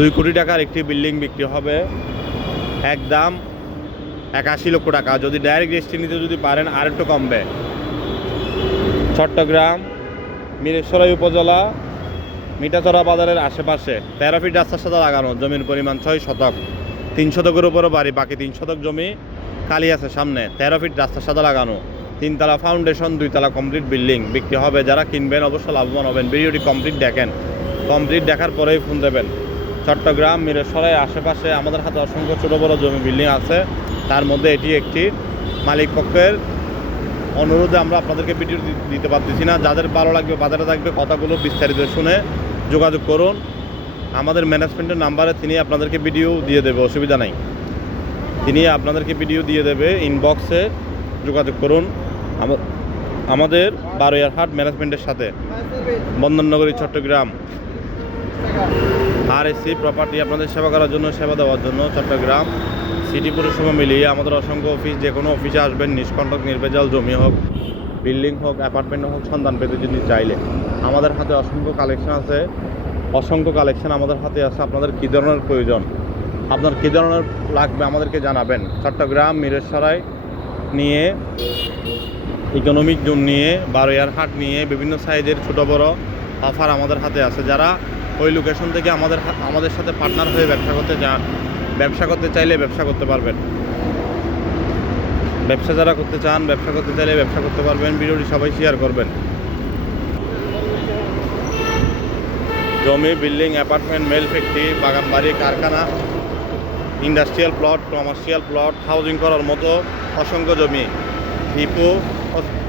দুই কোটি টাকার একটি বিল্ডিং বিক্রি হবে। একদম একাশি লক্ষ টাকা। যদি ডাইরেক্ট রেজিস্ট্রি নিতে যদি পারেন, আর একটু কমবে। চট্টগ্রাম, মিরেশ্বরাই উপজেলা, মিঠাচড়া বাজারের আশেপাশে। তেরো ফিট রাস্তার সাথে লাগানো, জমির পরিমাণ ছয় শতক। তিন শতকের উপরও বাড়ি, বাকি তিন শতক জমি খালি আছে সামনে। তেরো ফিট রাস্তার সাথে লাগানো, তিনতলা ফাউন্ডেশন দুইতলা কমপ্লিট বিল্ডিং বিক্রি হবে। যারা কিনবেন অবশ্যই লাভবান হবেন। ভিডিওটি কমপ্লিট দেখেন। কমপ্লিট দেখার পরেই ফোন দেবেন। চট্টগ্রাম মিরেশ্বরের আশেপাশে আমাদের হাতে অসংখ্য ছোটো বড়ো জমি বিল্ডিং আছে। তার মধ্যে এটি একটি মালিক পক্ষের অনুরোধে আমরা আপনাদেরকে ভিডিও দিতে পারতেছি না। যাদের ভালো লাগবে, বাজারে থাকবে, কথাগুলো বিস্তারিত শুনে যোগাযোগ করুন। আমাদের ম্যানেজমেন্টের নাম্বারে তিনি আপনাদেরকে ভিডিও দিয়ে দেবে, অসুবিধা নাই। তিনি আপনাদেরকে ভিডিও দিয়ে দেবে ইনবক্সে যোগাযোগ করুন। আম- আমাদের বারোয়ার হাট ম্যানেজমেন্টের সাথে। বন্দরনগরী, চট্টগ্রাম। আর এসি প্রপার্টি আপনাদের সেবা করার জন্য, সেবা দেওয়ার জন্য চট্টগ্রাম সিটি পৌরসভা মিলিয়ে আমাদের অসংখ্য অফিস যে কোনো অফিসে আসবেন, নিষ্কণ্টক, নির্ভেজাল জমি হোক বিল্ডিং হোক অ্যাপার্টমেন্ট হোক, সন্ধান পেতে যদি চাইলে। আমাদের হাতে অসংখ্য কালেকশন আছে। অসংখ্য কালেকশন আমাদের হাতে আছে। আপনাদের কী ধরনের প্রয়োজন? আপনার কী ধরনের লাগবে আমাদেরকে জানাবেন। চট্টগ্রাম মিরেশ্বরাই নিয়ে ইকোনমিক জোন নিয়ে বারোয়ার হাট নিয়ে, বিভিন্ন সাইজের ছোটো বড় অফার আমাদের হাতে আছে। যারা ওই লোকেশন থেকে আমাদের আমাদের সাথে পার্টনার হয়ে ব্যবসা করতে চান ব্যবসা করতে চাইলে ব্যবসা করতে পারবেন। ব্যবসা যারা করতে চান, ব্যবসা করতে চাইলে ব্যবসা করতে পারবেন। ভিডিওটি সবাই শেয়ার করবেন। জমি বিল্ডিং অ্যাপার্টমেন্ট মেল ফ্যাক্টরি বাগান বাড়ি, কারখানা industrial plot commercial plot housing করার মতো অসংখ্য জমি। হিপো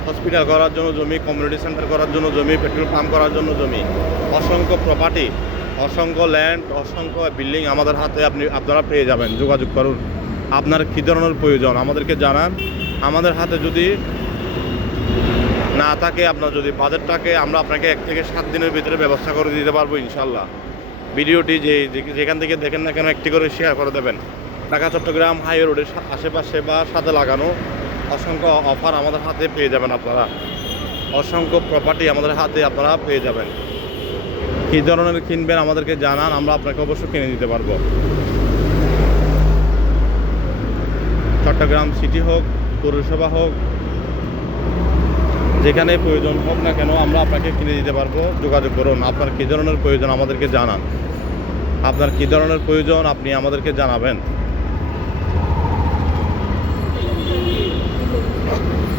হসপিটাল করার জন্য জমি, কমিউনিটি সেন্টার করার জন্য জমি, পেট্রোল পাম্প করার জন্য জমি, অসংখ্য প্রপার্টি অসংখ্য ল্যান্ড অসংখ্য বিল্ডিং আমাদের হাতে আপনি, আপনারা পেয়ে যাবেন। যোগাযোগ করুন। আপনার কী ধরনের প্রয়োজন আমাদেরকে জানান। আমাদের হাতে যদি না থাকে, আপনার যদি বাজেট থাকে, আমরা আপনাকে এক থেকে সাত দিনের ভিতরে ব্যবস্থা করে দিতে পারব ইনশাল্লাহ ভিডিওটি যে যেখান থেকে দেখেন না কেন, একটি করে শেয়ার করে দেবেন। ঢাকা, চট্টগ্রাম হাই রোডের আশেপাশে বা সাথে লাগানো। অসংখ্য অফার আমাদের হাতে পেয়ে যাবেন আপনারা। অসংখ্য প্রপার্টি আমাদের হাতে আপনারা পেয়ে যাবেন। কী ধরনের কিনবেন আমাদেরকে জানান, আমরা আপনাকে অবশ্যই কিনে দিতে পারব। চট্টগ্রাম সিটি হোক, পৌরসভা হোক, যেখানে প্রয়োজন হোক না কেন, আমরা আপনাকে কিনে দিতে পারব। যোগাযোগ করুন, আপনার কী ধরনের প্রয়োজন আমাদেরকে জানান। আপনার কী ধরনের প্রয়োজন আপনি আমাদেরকে জানাবেন। Thank you.